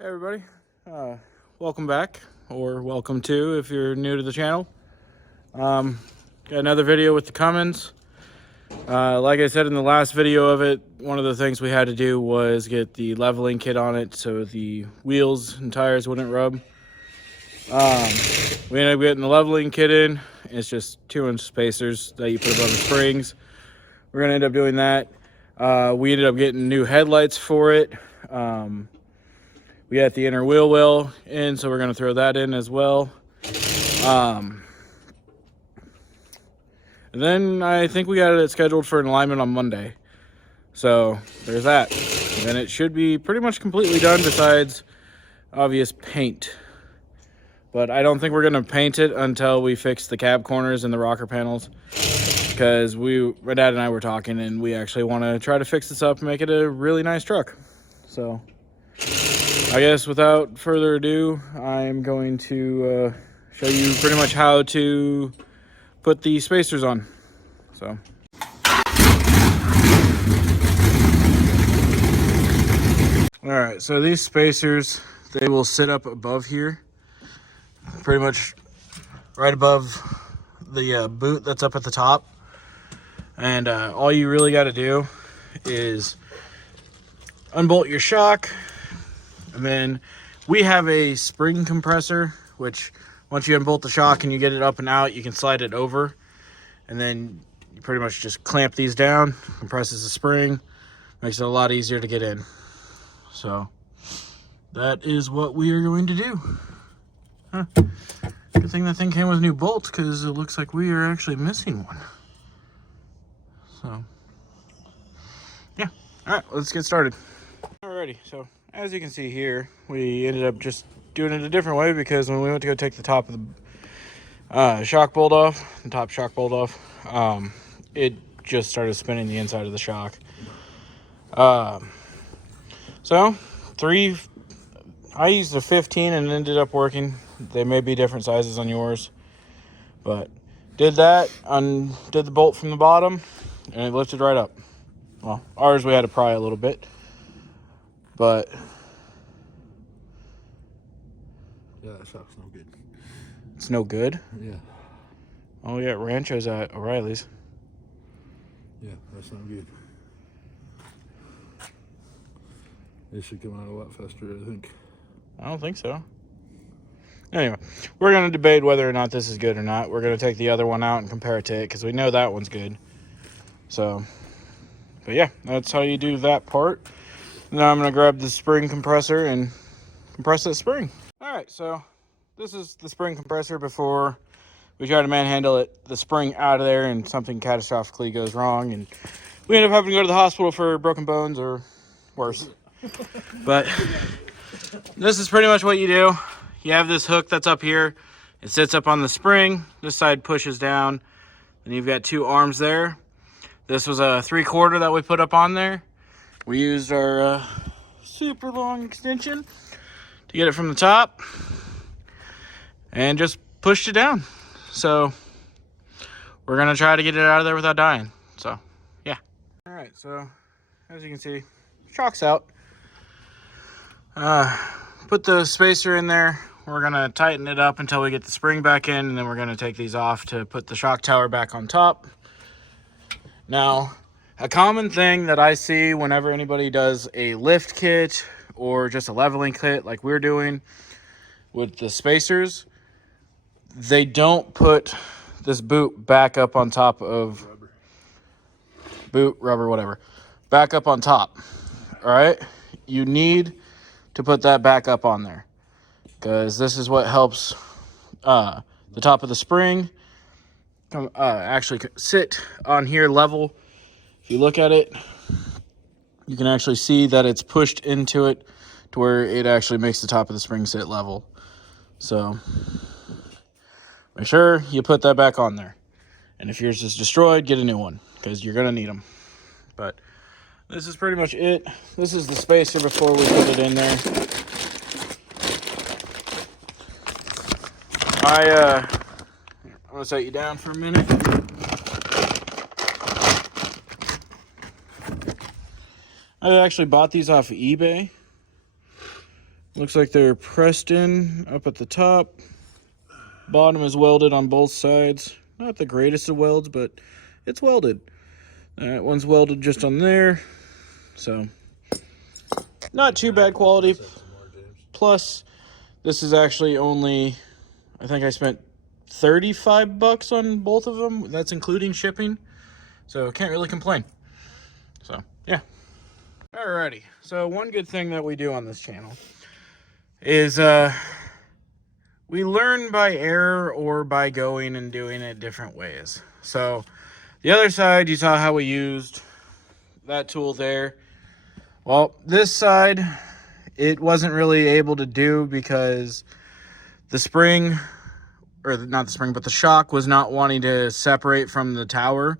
Hey everybody, welcome back, or welcome to if you're new to the channel. Got another video with the Cummins. Like I said in the last video of it, one of the things we had to do was get the leveling kit on it so the wheels and tires wouldn't rub. We ended up getting the leveling kit in. It's just 2-inch spacers that you put above the springs. We're gonna end up doing that. We ended up getting new headlights for it. We got the inner wheel well in, so we're going to throw that in as well. And then I think we got it scheduled for an alignment on Monday. So there's that. And then it should be pretty much completely done besides obvious paint. But I don't think we're going to paint it until we fix the cab corners and the rocker panels. Because my dad and I were talking, and we actually want to try to fix this up and make it a really nice truck. So I guess without further ado, I'm going to show you pretty much how to put the spacers on. So. Alright, so these spacers, they will sit up above here. Pretty much right above the boot that's up at the top. And all you really got to do is unbolt your shock. And then we have a spring compressor, which once you unbolt the shock and you get it up and out, you can slide it over. And then you pretty much just clamp these down, compresses the spring, makes it a lot easier to get in. So that is what we are going to do. Huh. Good thing that thing came with new bolts, because it looks like we are actually missing one. So yeah, all right, let's get started. Alrighty, so as you can see here, we ended up just doing it a different way, because when we went to go take the top of the shock bolt off, the top shock bolt off, it just started spinning the inside of the shock. So I used a 15 and ended up working. They may be different sizes on yours, but did that, undid the bolt from the bottom, and it lifted right up. Well, ours we had to pry a little bit, but yeah, that shock's no good. it's no good? Yeah. Oh, yeah, Rancho's at O'Reilly's. Yeah, that's not good. It should come out a lot faster, I think. I don't think so. Anyway, we're going to debate whether or not this is good or not. We're going to take the other one out and compare it to it, because we know that one's good. So, but yeah, that's how you do that part. Now I'm going to grab the spring compressor and compress that spring. All right, so this is the spring compressor before we try to manhandle the spring out of there and something catastrophically goes wrong, and we end up having to go to the hospital for broken bones or worse. But this is pretty much what you do. You have this hook that's up here. It sits up on the spring. This side pushes down, and you've got two arms there. This was a 3/4 that we put up on there. We used our super long extension to get it from the top and just pushed it down. So we're gonna try to get it out of there without dying. So yeah. All right, so as you can see, shock's out. Put the spacer in there. We're gonna tighten it up until we get the spring back in, and then we're gonna take these off to put the shock tower back on top. Now, a common thing that I see whenever anybody does a lift kit or just a leveling kit like we're doing with the spacers, they don't put this boot back up on top of rubber, whatever, back up on top. All right, you need to put that back up on there, because this is what helps the top of the spring actually sit on here level. If you look at it, you can actually see that it's pushed into it to where it actually makes the top of the spring sit level. So make sure you put that back on there. And if yours is destroyed, get a new one, because you're gonna need them. But this is pretty much it. This is the spacer before we put it in there. I'm gonna set you down for a minute. I actually bought these off of eBay. Looks like they're pressed in up at the top. Bottom is welded on both sides. Not the greatest of welds, but it's welded. That one's welded just on there. So, not too bad quality. Plus, this is actually only, I think I spent 35 bucks on both of them. That's including shipping. So, can't really complain. So, yeah. Alrighty. So, one good thing that we do on this channel is we learn by error or by going and doing it different ways. So, the other side, you saw how we used that tool there. Well, this side, it wasn't really able to do because the spring, or not the spring, but the shock was not wanting to separate from the tower,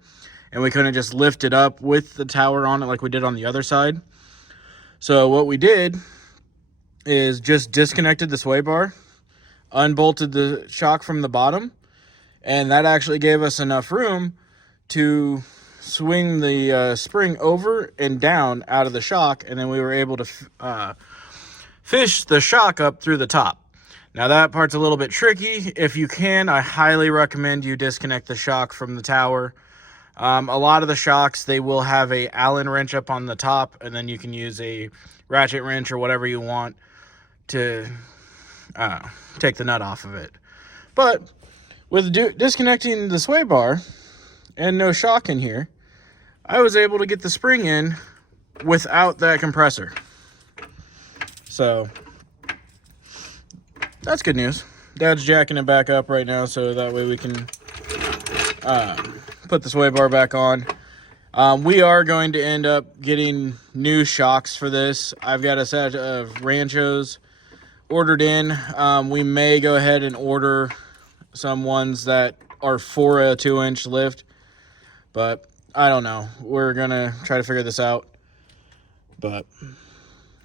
and we couldn't just lift it up with the tower on it like we did on the other side. So what we did is just disconnected the sway bar, unbolted the shock from the bottom, and that actually gave us enough room to swing the spring over and down out of the shock, and then we were able to fish the shock up through the top. Now that part's a little bit tricky. If you can, I highly recommend you disconnect the shock from the tower. A lot of the shocks, they will have a Allen wrench up on the top, and then you can use a ratchet wrench or whatever you want to take the nut off of it. But with disconnecting the sway bar and no shock in here, I was able to get the spring in without that compressor. So that's good news. Dad's jacking it back up right now, so that way we can put the sway bar back on. We are going to end up getting new shocks for this. I've got a set of Ranchos ordered in. We may go ahead and order some ones that are for a 2-inch lift, but I don't know. We're gonna try to figure this out. But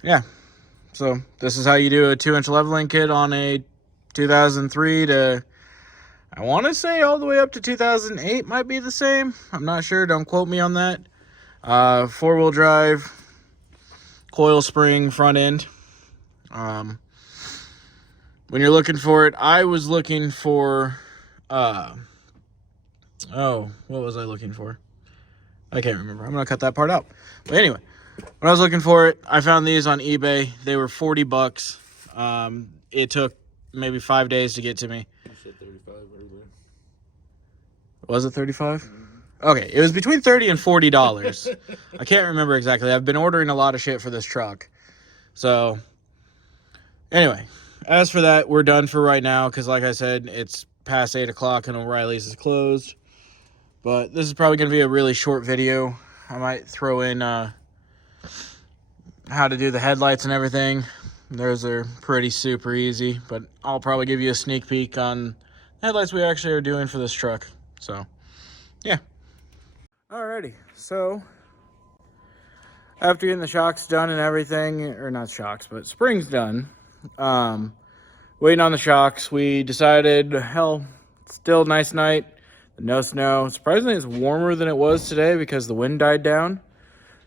yeah, so this is how you do a 2-inch leveling kit on a 2003 to, I want to say all the way up to 2008 might be the same. I'm not sure. Don't quote me on that. 4-wheel drive, coil spring front end. When you're looking for it, I was looking for, what was I looking for? I can't remember. I'm going to cut that part out. But anyway, when I was looking for it, I found these on eBay. They were 40 bucks. It took maybe 5 days to get to me. You said 35 earlier. Was it 35? Mm-hmm. Okay, it was between $30 and $40. I can't remember exactly. I've been ordering a lot of shit for this truck. So, anyway, as for that, we're done for right now because, like I said, it's past 8 o'clock and O'Reilly's is closed. But this is probably going to be a really short video. I might throw in how to do the headlights and everything. Those are pretty super easy, but I'll probably give you a sneak peek on the headlights we actually are doing for this truck. So, yeah. Alrighty, so after getting the shocks done and everything, or not shocks, but springs done, waiting on the shocks, we decided, hell, it's still a nice night. No snow. Surprisingly, it's warmer than it was today because the wind died down.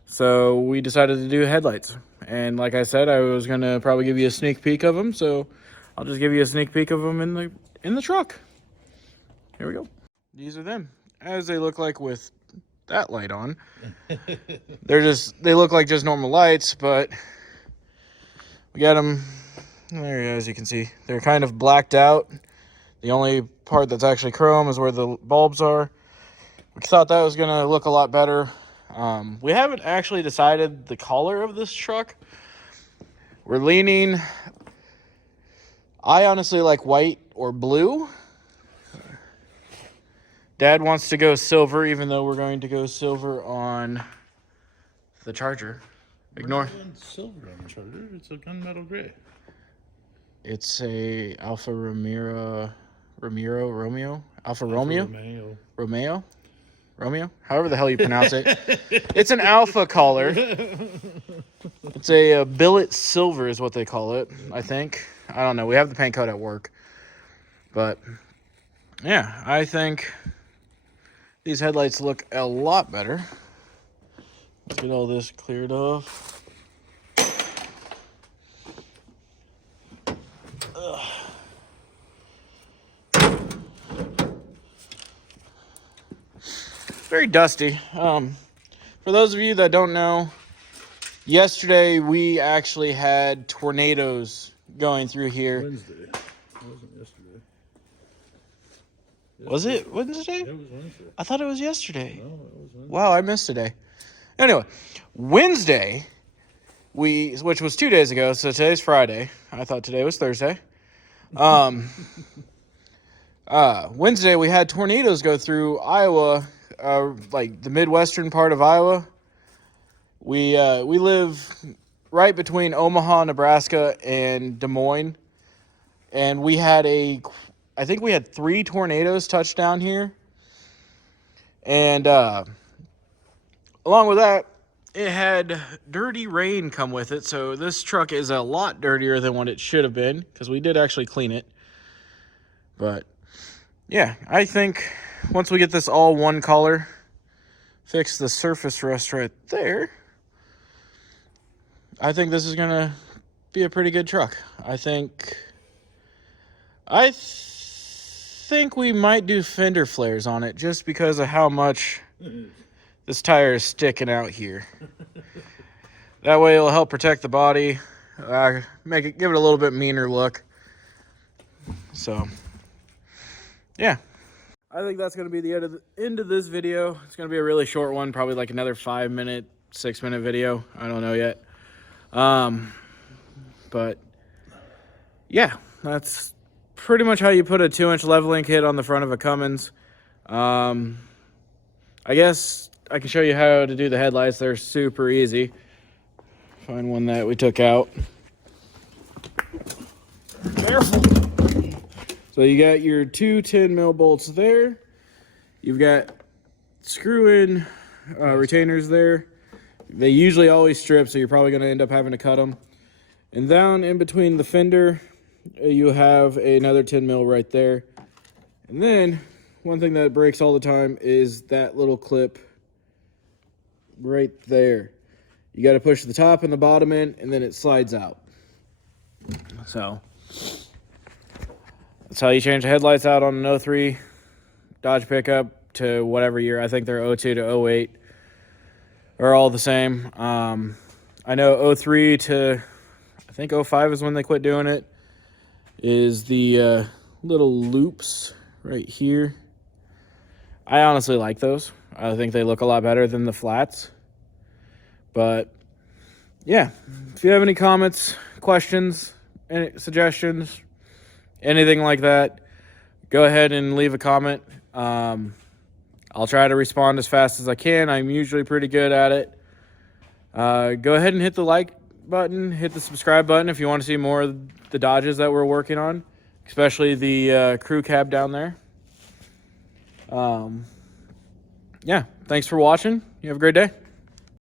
So we decided to do headlights. And like I said, I was going to probably give you a sneak peek of them. So I'll just give you a sneak peek of them in the truck. Here we go. These are them. As they look like with that light on. They look like just normal lights, but we got them. There, as you can see, they're kind of blacked out. The only part that's actually chrome is where the bulbs are. We thought that was going to look a lot better. We haven't actually decided the color of this truck. We're leaning, I honestly like white or blue. Dad wants to go silver, even though we're going to go silver on the Charger. Ignore. Silver on the Charger. It's a gunmetal gray. It's a Alfa Romeo. Romeo? However the hell you pronounce it. It's an Alpha color. It's a billet silver is what they call it, I think. I don't know. We have the paint code at work. But, yeah, I think these headlights look a lot better. Let's get all this cleared off. Very dusty. For those of you that don't know, yesterday we actually had tornadoes going through here. Wednesday. It wasn't yesterday. Was it Wednesday? Yeah, it was Wednesday. I thought it was yesterday. No, it was Wednesday. Wow, I missed today. Anyway, Wednesday, which was 2 days ago, so today's Friday. I thought today was Thursday. Wednesday we had tornadoes go through Iowa, like the Midwestern part of Iowa. We live right between Omaha, Nebraska, and Des Moines, and I think we had 3 tornadoes touch down here, and along with that, it had dirty rain come with it, so this truck is a lot dirtier than what it should have been, because we did actually clean it. But yeah, I think once we get this all one color, fix the surface rust right there, I think this is gonna be a pretty good truck. I think we might do fender flares on it just because of how much this tire is sticking out here. That way it'll help protect the body, give it a little bit meaner look. So yeah, I think that's going to be the end of this video. It's going to be a really short one, probably like another 5-minute, 6-minute video. I don't know yet. But yeah, that's pretty much how you put a 2-inch leveling kit on the front of a Cummins. I guess I can show you how to do the headlights. They're super easy. Find one that we took out. Careful. So you got your 2 10-mil bolts there. You've got screw-in retainers there. They usually always strip, so you're probably going to end up having to cut them. And down in between the fender, you have another 10-mil right there. And then one thing that breaks all the time is that little clip right there. You got to push the top and the bottom in, and then it slides out. So that's how you change the headlights out on an 03 Dodge pickup to whatever year. I think they're 02 to 08 are all the same. I know 03 to I think 05 is when they quit doing it, is the little loops right here. I honestly like those. I think they look a lot better than the flats. But yeah, if you have any comments, questions, any suggestions, anything like that, go ahead and leave a comment. I'll try to respond as fast as I can. I'm usually pretty good at it. Go ahead and hit the like button, hit the subscribe button if you want to see more of the Dodges that we're working on, especially the crew cab down there. Yeah, thanks for watching. You have a great day.